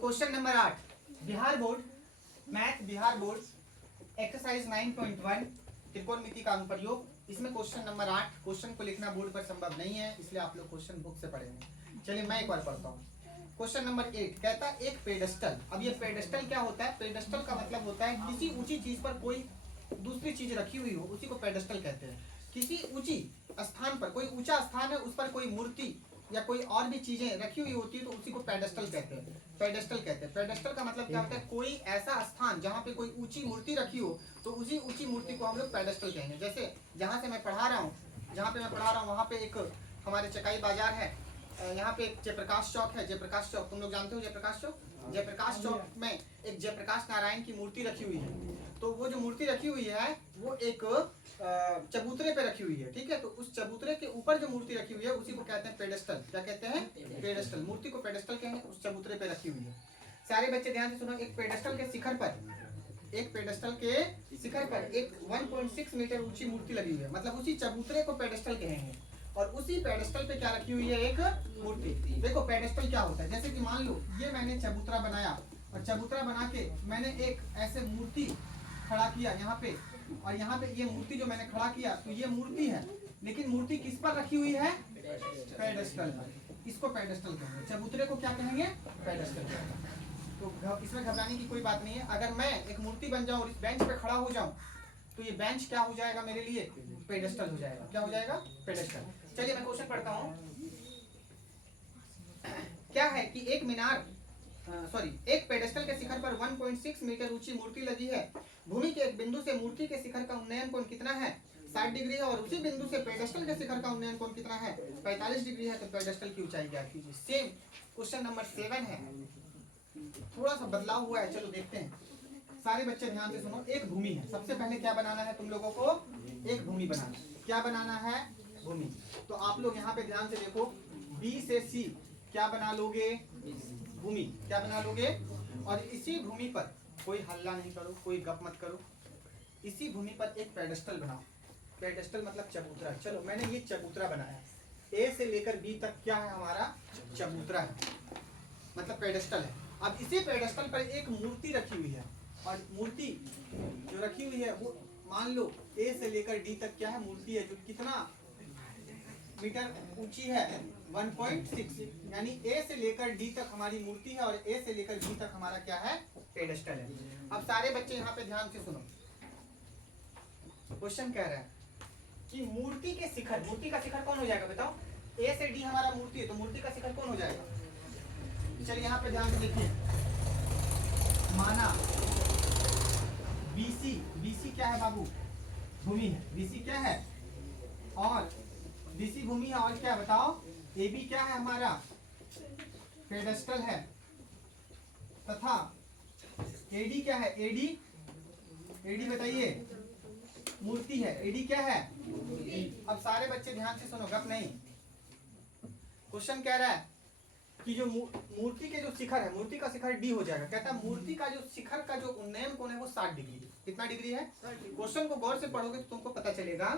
Question number 8 Bihar board math Bihar board exercise 9.1 त्रिकोणमिति का अनुप्रयोग। इसमें क्वेश्चन नंबर 8 क्वेश्चन को लिखना बोर्ड पर संभव नहीं है, इसलिए आप लोग क्वेश्चन बुक से पढ़ेंगे। चलिए मैं एक बार पढ़ता हूँ। क्वेश्चन नंबर 8 कहता है एक पेडेस्टल। अब ये पेडेस्टल क्या होता है? पेडेस्टल का मतलब होता है किसी ऊंची चीज पर कोई दूसरी चीज रखी हुई हो, उसी को पेडेस्टल कहते हैं। किसी ऊंची स्थान पर, कोई ऊंचा स्थान है, उस पर कोई मूर्ति या कोई और भी चीजें रखी हुई होती है तो उसी को पेडेस्टल कहते हैं। पेडेस्टल कहते हैं। पेडेस्टल का मतलब क्या होता है? कोई ऐसा स्थान जहाँ पे कोई ऊंची मूर्ति रखी हो तो उसी ऊंची मूर्ति को हम लोग पेडेस्टल कहेंगे। जैसे जहाँ से मैं पढ़ा रहा हूँ, जहाँ पे मैं पढ़ा रहा हूँ वहाँ पे एक हमारे चकाई बाजार है, यहाँ पे एक जयप्रकाश चौक है। जयप्रकाश चौक तुम लोग जानते हो जयप्रकाश चौक? जयप्रकाश चौक में एक जयप्रकाश नारायण की मूर्ति रखी हुई है। तो वो जो मूर्ति रखी हुई है वो एक चबूतरे पे रखी हुई है, ठीक है। तो उस चबूतरे के ऊपर जो मूर्ति रखी हुई है उसी को कहते हैं पेडेस्टल। क्या कहते हैं? पेडेस्टल। मूर्ति को पेडेस्टल कहेंगे, उस चबूतरे पे रखी हुई है। सारे बच्चे ध्यान से सुनो। एक पेडेस्टल के शिखर पर, एक पेडेस्टल के शिखर पर एक 1.6 मीटर ऊंची मूर्ति लगी हुई है, मतलब उसी चबूतरे को पेडेस्टल कहेंगे। और उसी पेडेस्टल पे क्या रखी हुई है? एक मूर्ति। देखो पेडेस्टल क्या होता है, जैसे कि मान लो ये मैंने चबूतरा बनाया और चबूतरा बना के मैंने एक ऐसे मूर्ति खड़ा किया यहाँ पे, और यहाँ पे ये मूर्ति जो मैंने खड़ा किया तो ये मूर्ति है, लेकिन मूर्ति किस पर रखी हुई है? पेडेस्टल पर। इसको पेडेस्टल कहेंगे। चबूतरे को क्या कहेंगे? पेडेस्टल कहेंगे। तो इसमें घबराने की कोई बात नहीं है। अगर मैं एक मूर्ति बन जाऊं और इस बेंच पे खड़ा हो जाऊं तो ये बेंच क्या हो जाएगा मेरे लिए? पेडेस्टल हो जाएगा। क्या हो जाएगा? पेडेस्टल। चलिए मैं क्वेश्चन पढ़ता हूँ। क्या है कि एक मीनार एक पेडेस्टल के शिखर पर 1.6 मीटर ऊंची मूर्ति लगी है। भूमि के एक बिंदु से मूर्ति के शिखर का उन्नयन कोण कितना है? 60 डिग्री है। और उसी बिंदु से पेडेस्टल के शिखर का उन्नयन कोण कितना है? 45 डिग्री है। तो पेडेस्टल की ऊंचाई ज्ञात कीजिए। सेम क्वेश्चन नंबर 7 है, थोड़ा सा बदलाव हुआ है। चलो देखते हैं। सारे बच्चे ध्यान से सुनो। एक भूमि है, सबसे पहले क्या बनाना है तुम लोगों को? एक भूमि बनाना। क्या बनाना है? भूमि। तो आप लोग यहाँ पे ध्यान से देखो, बी से सी क्या बना लोगे? भूमि। क्या बना लोगे? और इसी भूमि पर कोई हल्ला नहीं करो, कोई गप मत करो, इसी भूमि पर एक पेडेस्टल बनाओ। पेडेस्टल मतलब चबूतरा। चलो मैंने ये चबूतरा बनाया, ए से लेकर बी तक क्या है? हमारा चबूतरा है, मतलब पेडेस्टल है। अब इसी पेडेस्टल पर एक मूर्ति रखी हुई है, और मूर्ति जो रखी हुई है वो मान लो ए से लेकर डी तक क्या है? मूर्ति है, जो कितना मीटर ऊंची है? 1.6। यानी ए से लेकर डी तक हमारी मूर्ति है और ए से लेकर बी तक हमारा क्या है? पेडेस्टल है। अब सारे बच्चे यहाँ पे ध्यान से सुनो। क्वेश्चन कह रहा है कि मूर्ति के शिखर, मूर्ति का शिखर कौन हो जाएगा बताओ? ए से डी हमारा मूर्ति है, तो मूर्ति का शिखर कौन हो जाएगा? चलिए यहाँ पे ध्यान से देखिए। माना बीसी, बीसी क्या है बाबू? भूमि है। बीसी क्या है? और बीसी भूमि है, और क्या बताओ? एबी क्या है हमारा? पेडेस्टल है। तथा एडी क्या है? एडी, एडी बताइए? मूर्ति है। एडी क्या है? अब सारे बच्चे ध्यान से सुनो, गप नहीं। क्वेश्चन कह रहा है कि जो मूर्ति के जो शिखर है, मूर्ति का शिखर डी हो जाएगा। कहता है मूर्ति का जो शिखर का जो उन्नयन कोण है वो 60 डिग्री। कितना डिग्री है? क्वेश्चन को गौर से पढ़ोगे तो तुमको पता चलेगा।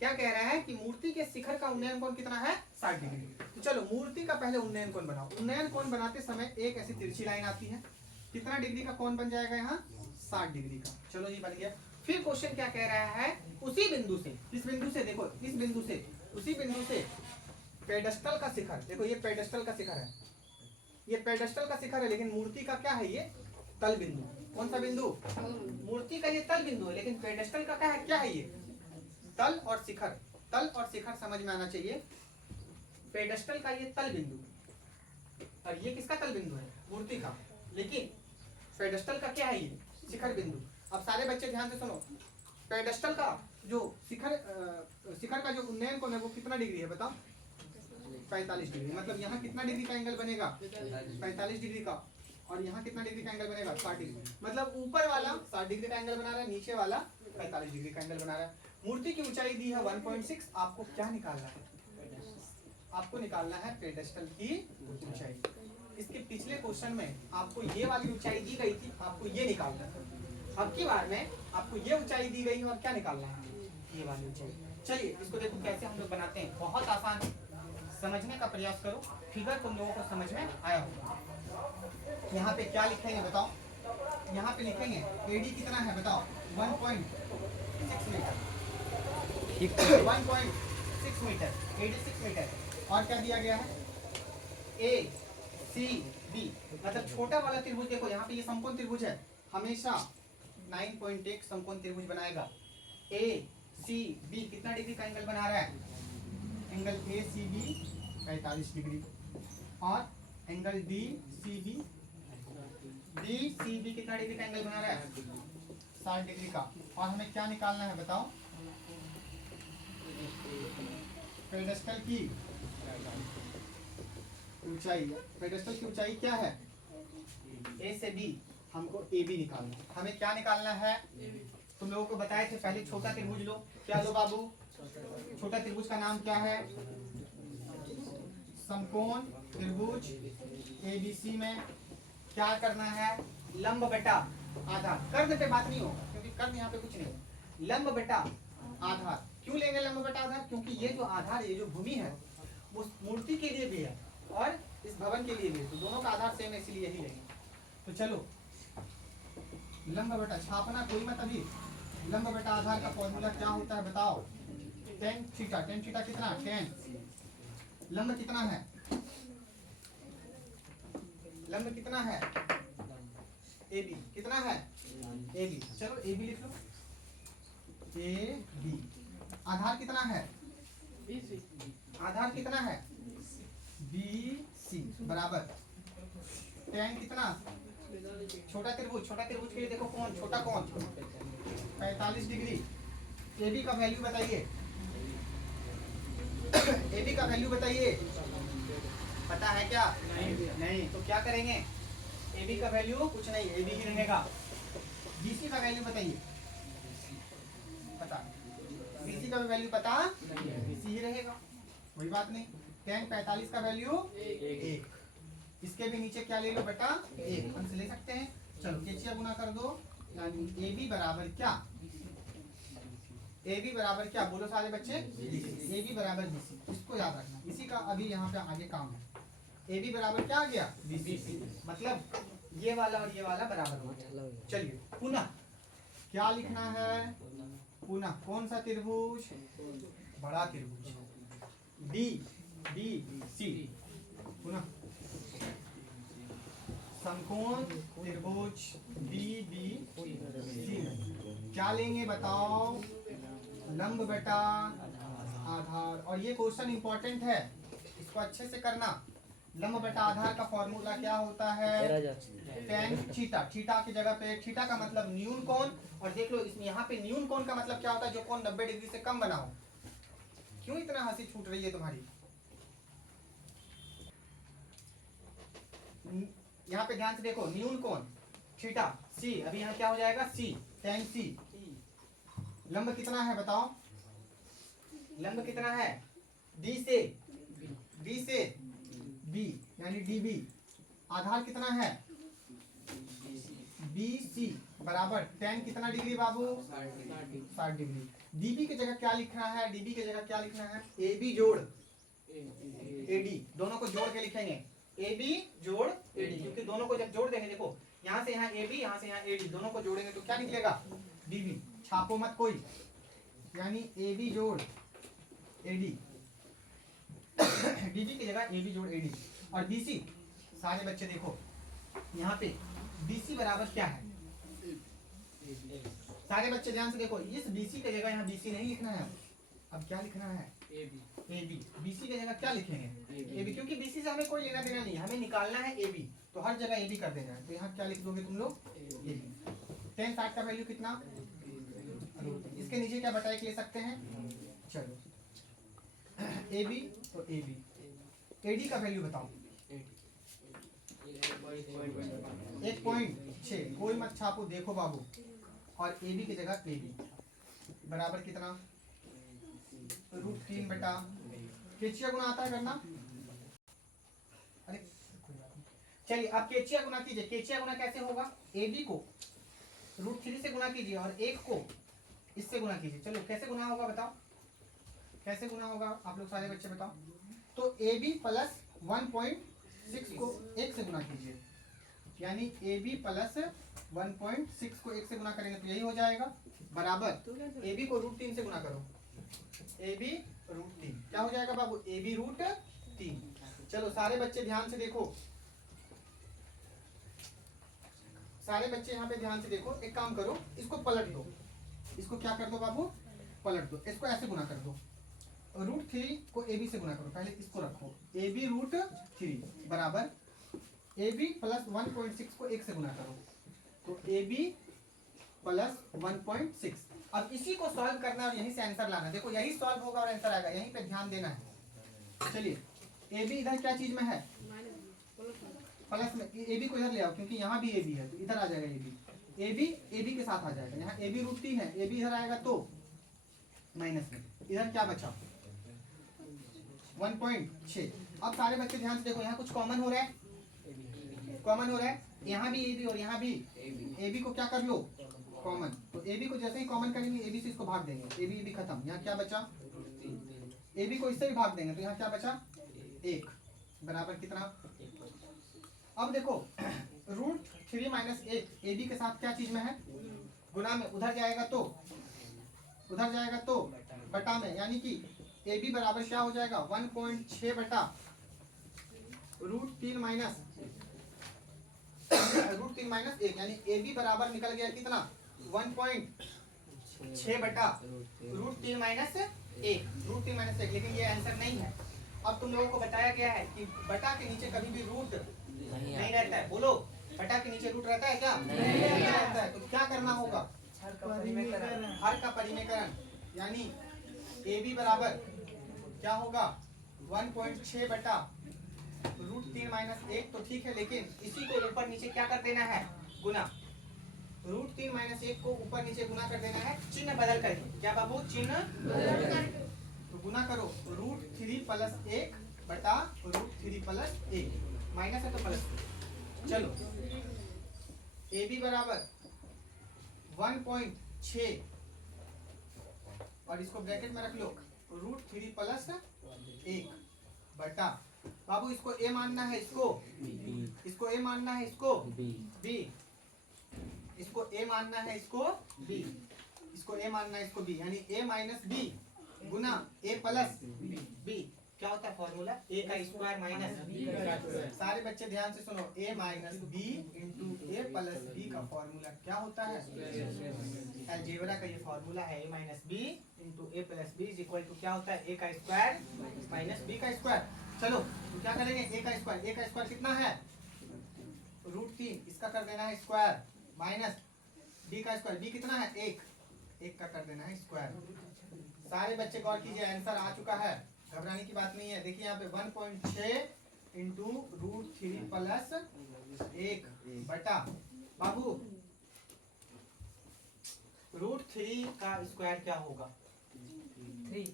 क्या कह रहा है कि मूर्ति के शिखर का उन्नयन कोण कितना है? 60 डिग्री। तो चलो मूर्ति का पहले उन्नयन कोण बनाओ। उन्नयन कोण बनाते समय एक ऐसी तिरछी लाइन आती है। कितना डिग्री का कोण बन जाएगा यहाँ? 60 डिग्री का। चलो ये बन गया। फिर क्वेश्चन क्या कह रहा है? उसी बिंदु से, इस बिंदु से, देखो इस बिंदु से, उसी बिंदु से पेडेस्टल का शिखर, देखो ये पेडेस्टल का शिखर है, ये पेडेस्टल का शिखर है, लेकिन मूर्ति का क्या है? ये तल बिंदु। कौन सा बिंदु? मूर्ति का ये तल बिंदु है, लेकिन पेडेस्टल का क्या है? क्या है ये? तल और शिखर। तल और शिखर समझ में आना चाहिए। पेडेस्टल का ये तल बिंदु और ये किसका तल बिंदु है? मूर्ति का। लेकिन पेडेस्टल का क्या है? ये शिखर बिंदु। अब सारे बच्चे ध्यान से सुनो। पेडेस्टल का जो शिखर का जो उन्नयन कोण है वो कितना डिग्री है बताओ? 45 डिग्री। मतलब यहाँ कितना डिग्री का एंगल बनेगा? 45 डिग्री का। और यहाँ कितना डिग्री का एंगल बनेगा? 60 डिग्री। मतलब ऊपर वाला 60 डिग्री का एंगल बना रहा है, नीचे वाला 45 डिग्री का एंगल बना रहा है। मूर्ति की ऊंचाई दी है 1.6। आपको क्या निकालना है? आपको निकालना है पेडेस्टल की ऊंचाई। इसके पिछले क्वेश्चन में आपको ये वाली ऊंचाई दी गई थी, आपको ये निकालना है। अब की बार में आपको ये ऊंचाई दी गई और क्या निकालना है? ये वाली ऊंचाई। चलिए इसको देखो कैसे हम लोग बनाते हैं। बहुत आसान है, समझने का प्रयास करो। फिगर तुम लोगों को समझ में आया होगा। यहाँ पे क्या लिखेंगे बताओ, यहाँ पे लिखेंगे एडी कितना है बताओ, 1.6 मीटर, 1.6 मीटर, 86 मीटर। और क्या दिया गया है, ए सी बी, मतलब छोटा वाला त्रिभुज देखो यहाँ पे ये समकोण त्रिभुज है, हमेशा 9.1 समकोण त्रिभुज बनाएगा। ए सी बी कितना डिग्री का एंगल बना रहा है, angle A C B 45 degree, और एंगल डी सी बी कितना डिग्री का एंगल बना रहा है, 60 डिग्री का। और हमें क्या निकालना है बताओ, पेडेस्टल की ऊंचाई। पेडेस्टल की ऊंचाई क्या है, ए से बी, हमको ए बी निकालना है। हमें क्या निकालना है, तुम लोगों को बताए थे पहले छोटा त्रिभुज लो। क्या लो बाबू, छोटा त्रिभुज का नाम क्या है, समकोण त्रिभुज एबीसी में क्या करना है, लंब बटा आधार। कर्द पे बात नहीं होगा क्योंकि कर्द यहाँ पे कुछ नहीं है, लंब बटा आधार। क्यों लेंगे लंब बटा आधार, क्योंकि ये जो आधार, ये जो भूमि है वो मूर्ति के लिए भी है और इस भवन के लिए भी है, तो दोनों का आधार सेम है, इसलिए यही लेंगे। तो चलो लंब बटा, छापना कोई मत अभी। लंब बटा आधार का फॉर्मूला क्या होता है बताओ, टेन थीटा। टेन थीटा कितना, 10। लंब कितना है, लंब कितना है, ए बी कितना है, ए बी। चलो ए बी लिख लो, ए बी। आधार कितना है, आधार कितना है, बी सी बराबर टेन कितना, छोटा त्रिभुज, छोटा त्रिभुज के लिए देखो कौन छोटा कौन, 45 डिग्री। ए बी का वैल्यू बताइए, ए बी का वैल्यू बताइए, पता है क्या, नहीं। तो क्या करेंगे, ए बी का वैल्यू कुछ नहीं, ए बी ही रहेगा। बीसी का वैल्यू बताइए, पता, बीसी का वैल्यू पता, बीसी ही रहेगा, कोई बात नहीं। 10 45 का वैल्यू 1, इसके भी नीचे क्या ले लो बेटा, 1 हम से ले सकते हैं। चलो केचिया गुना कर दो, यानी ए बी बराबर क्या, ए बी बराबर क्या बोलो सारे बच्चे, ए बी बराबर बीसी। इसको याद रखना, इसी का अभी यहाँ पे आगे काम है। ए बी बराबर क्या आ गया, बीसी, मतलब ये वाला और ये वाला बराबर हो गया। चलिए पुनः क्या लिखना है, पुनः कौन सा त्रिभुज, बड़ा त्रिभुज डी बी सी, पुनः समकोण त्रिभुज डी बी सी में क्या लेंगे बताओ, लंब बटा आधार। और ये क्वेश्चन इंपॉर्टेंट है, इसको अच्छे से करना। लंब बटा आधार का फॉर्मूला क्या होता है, टेन थीटा। थीटा की जगह पे, थीटा का मतलब न्यून कोण, और देख लो इसमें यहाँ पे न्यून कोण का मतलब क्या होता है, जो कोण 90 डिग्री से कम बना हो। क्यों इतना हंसी छूट रही है तुम्हारी, यहाँ पे ध्यान से देखो, न्यून कोण थीटा सी, अभी यहाँ क्या हो जाएगा सी, टेन सी। लंब कितना है बताओ, लंब कितना है, डी से बी यानी डी बी। आधार कितना है, बी सी बराबर टेन कितना डिग्री बाबू, 60 डिग्री। डीबी की जगह क्या लिखना है, डीबी की जगह क्या लिखना है, ए बी जोड़ ए डी, दोनों को जोड़ के लिखेंगे, ए बी जोड़ ए डी, क्योंकि दोनों को जब जोड़ देंगे, देखो यहाँ से यहाँ ए बी, यहाँ से यहाँ ए डी, दोनों को जोड़ेंगे तो क्या निकलेगा, डीबी। छापो मत कोई, यानी ए बी जोड़ ए डी, डीबी की जगह ए बी जोड़ ए डी। और बीसी, सारे बच्चे देखो यहाँ पे बीसी बराबर क्या है, सारे बच्चे ध्यान से देखो, इस बीसी की जगह यहाँ बीसी नहीं लिखना है, अब क्या लिखना है, ए बी। बीसी की जगह क्या लिखेंगे, ए बी, क्योंकि बीसी से हमें कोई लेना देना नहीं, हमें निकालना है ए बी, तो हर जगह ए बी कर देना है। तो यहाँ क्या लिख दोगे तुम लोग, ए बी। 10 60 का वैल्यू कितना, इसके नीचे क्या बटा 1 ले सकते हैं। चलो ए बी, तो ए बी, ए डी का वैल्यू बताओ, 1.6, कोई मत छापो, देखो बाबू। और ए बी की जगह ए बी बराबर कितना, √3 बटा, केचिया गुना आता है करना, अरे चलिए अब केचिया गुना कीजिए। केचिया गुना कैसे होगा, ए बी को √3 से गुना कीजिए और 1 को इससे गुना कीजिए। चलो कैसे गुना होगा बताओ, कैसे गुना होगा आप लोग सारे बच्चे बताओ। तो ए बी प्लस 1.6 को 1 से गुना कीजिए, यानी ए बी प्लस 1.6 को 1 से गुना करेंगे तो यही हो जाएगा, बराबर ए बी को √3 से गुना करो, ए बी √3 क्या हो जाएगा बाबू, ए बी √3। चलो सारे बच्चे ध्यान से देखो, सारे बच्चे यहाँ पे ध्यान से देखो, एक काम करो, इसको पलट दो, इसको क्या कर दो बाबू, पलट दो, इसको ऐसे गुना कर दो, √3 को ए बी से गुना करो, पहले इसको रखो, ए बी √3 बराबर ए बी प्लस 1.6 को 1 से गुना करो, तो ए बी प्लस 1.6। अब इसी को सॉल्व करना है और यहीं से आंसर लाना है, देखो यही सॉल्व होगा और आंसर आएगा, यहीं पे ध्यान देना है। चलिए ए बी इधर क्या चीज में है, प्लस में, ए बी को इधर ले आओ क्योंकि यहाँ भी ए बी है तो इधर आ जाएगा ए बी के साथ आ जाएगा, यहाँ ए बी √3 है, ए बी इधर आएगा तो माइनस में, इधर क्या बचा 1.6। अब सारे बच्चे ध्यान से देखो, यहाँ कुछ कॉमन हो रहा है, कॉमन हो रहा है, यहाँ भी ए बी और यहाँ भी ए बी को क्या कर लो कॉमन, तो ए बी को जैसे ही कॉमन करेंगे ए बी से इसको भाग देंगे, ए बी खत्म, यहाँ क्या बचा, ए बी को इससे भी भाग देंगे तो यहाँ क्या बचा 1 बराबर कितना। अब देखो √3 माइनस 1 ए बी के साथ क्या चीज में है, गुना में, उधर जाएगा तो बटा में, यानी कि ए बी बराबर क्या हो जाएगा 1.6 बटा √3 माइनस 1, यानी ए बी बराबर निकल गया कितना 1.6 बटा √3 माइनस 1, लेकिन ये आंसर नहीं है। अब तुम लोगों को बताया गया है कि बटा के नीचे कभी भी रूट नहीं रहता है, बोलो बटा के नीचे रूट रहता है क्या, नहीं रहता है, तो क्या करना होगा, हर का परिमेयकरण, यानी ए बी बराबर क्या होगा 1.6 बटा √3 माइनस 1, तो ठीक है, लेकिन इसी को ऊपर नीचे क्या कर देना है, गुना, √3 माइनस 1 को ऊपर नीचे गुना कर देना है, चिन्ह बदल करके, क्या बाबू चिन्ह बदल करके, तो गुना करो √3 प्लस 1 बटा √3 प्लस 1, माइनस है तो प्लस, चलो ए बी बराबर 1.6 और इसको ब्रैकेट में रख लो √3 प्लस 1 बटा, बाबू इसको ए मानना है, इसको ए मानना है, इसको बी, इसको ए मानना है, इसको बी, इसको ए मानना है, इसको बी, यानी ए माइनस बी गुना ए प्लस बी, क्या होता है फॉर्मूला, ए का स्क्वायर माइनस बी का स्क्वायर। सारे बच्चे ध्यान से सुनो, A minus B into A plus B का फॉर्मूला क्या होता है, अलजेब्रा का ये फॉर्मूला है, A minus B into A plus B is equal to क्या होता है, ए का स्क्वायर माइनस बी का स्क्वायर। चलो तो क्या करेंगे, ए का स्क्वायर कितना है √3, इसका कर देना है स्क्वायर, माइनस बी का स्क्वायर, बी कितना है 1 का कर देना है स्क्वायर। सारे बच्चे गौर कीजिए, आंसर आ चुका है, घबराने की बात नहीं है। देखिए यहाँ पे 1.6 इंटू √3 प्लस 1 बटा, बाबू √3 का स्क्वायर क्या होगा 3,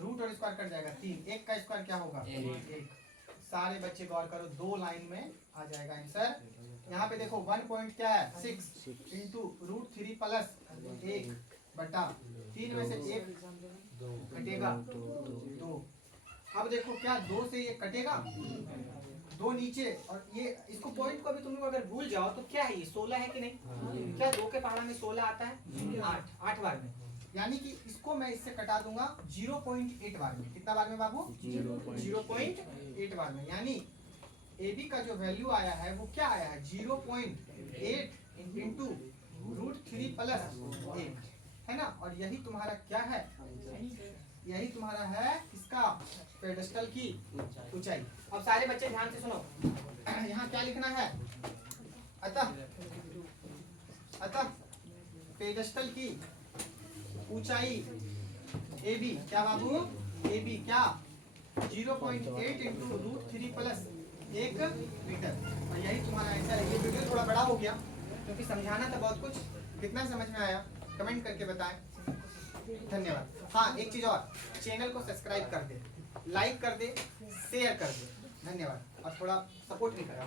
रूट और स्क्वायर कट जाएगा 3, 1 का स्क्वायर क्या होगा 1। सारे बच्चे गौर करो, 2 लाइन में आ जाएगा आंसर। यहाँ पे देखो 1 पॉइंट क्या है 6 इंटू √3 प्लस 1 बटा 3 में से 1 कटेगा 2। अब देखो क्या 2 से ये कटेगा, 2 नीचे, और ये इसको पॉइंट को भी तुम लोग अगर भूल जाओ तो क्या है, ये 16 है कि नहीं, क्या 2 के पहाड़ा में 16 आता है 8 बार में, यानी कि इसको मैं इससे कटा दूंगा 0.8 बार में। कितना बार में बाबू 0.8 बार में, यानी ए बी का जो वैल्यू आया है वो क्या आया है 0.8 इंटू √3 प्लस 1 है ना। और यही तुम्हारा क्या है, यही तुम्हारा है इसका पेडेस्टल की ऊंचाई। अब सारे बच्चे ध्यान से सुनो, यहाँ क्या लिखना है, अतः पेडेस्टल की ऊंचाई ए बी, क्या बाबू ए बी क्या 0.8 इंटू √3 प्लस 1 मीटर, और यही तुम्हारा आंसर है। ये वीडियो थोड़ा बड़ा हो गया क्योंकि समझाना था बहुत कुछ, कितना समझ में आया कमेंट करके बताएं। धन्यवाद। हाँ एक चीज और, चैनल को सब्सक्राइब कर दे, लाइक कर दे, शेयर कर दे, धन्यवाद। और थोड़ा सपोर्ट भी करा।